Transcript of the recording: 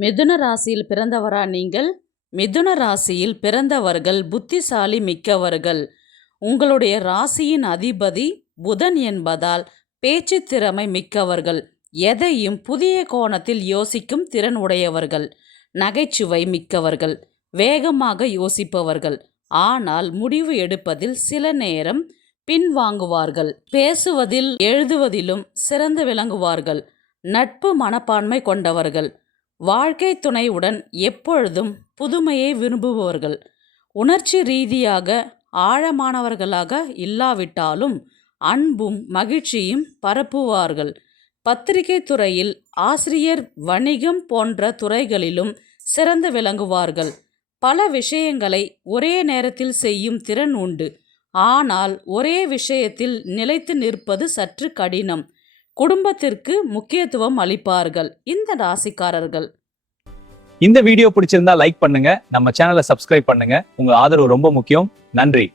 மிதுன ராசியில் பிறந்தவரா நீங்கள்? மிதுன ராசியில் பிறந்தவர்கள் புத்திசாலி மிக்கவர்கள். உங்களுடைய ராசியின் அதிபதி புதன் என்பதால் பேச்சு திறமை மிக்கவர்கள். எதையும் புதிய கோணத்தில் யோசிக்கும் திறன் உடையவர்கள். நகைச்சுவை மிக்கவர்கள். வேகமாக யோசிப்பவர்கள். ஆனால் முடிவு எடுப்பதில் சில நேரம் பின்வாங்குவார்கள். பேசுவதில் எழுதுவதிலும் சிறந்து விளங்குவார்கள். நட்பு மனப்பான்மை கொண்டவர்கள். வாழ்க்கை துணையுடன் எப்பொழுதும் புதுமையை விரும்புபவர்கள். உணர்ச்சி ரீதியாக ஆழமானவர்களாக இல்லாவிட்டாலும் அன்பும் மகிழ்ச்சியும் பரப்புவார்கள். பத்திரிகை துறையில் ஆசிரியர், வணிகம் போன்ற துறைகளிலும் சிறந்து விளங்குவார்கள். பல விஷயங்களை ஒரே நேரத்தில் செய்யும் திறன் உண்டு. ஆனால் ஒரே விஷயத்தில் நிலைத்து நிற்பது சற்று கடினம். குடும்பத்திற்கு முக்கியத்துவம் அளிப்பார்கள் இந்த ராசிக்காரர்கள். இந்த வீடியோ பிடிச்சிருந்தா லைக் பண்ணுங்க, நம்ம சேனலை சப்ஸ்கிரைப் பண்ணுங்க. உங்க ஆதரவு ரொம்ப முக்கியம். நன்றி.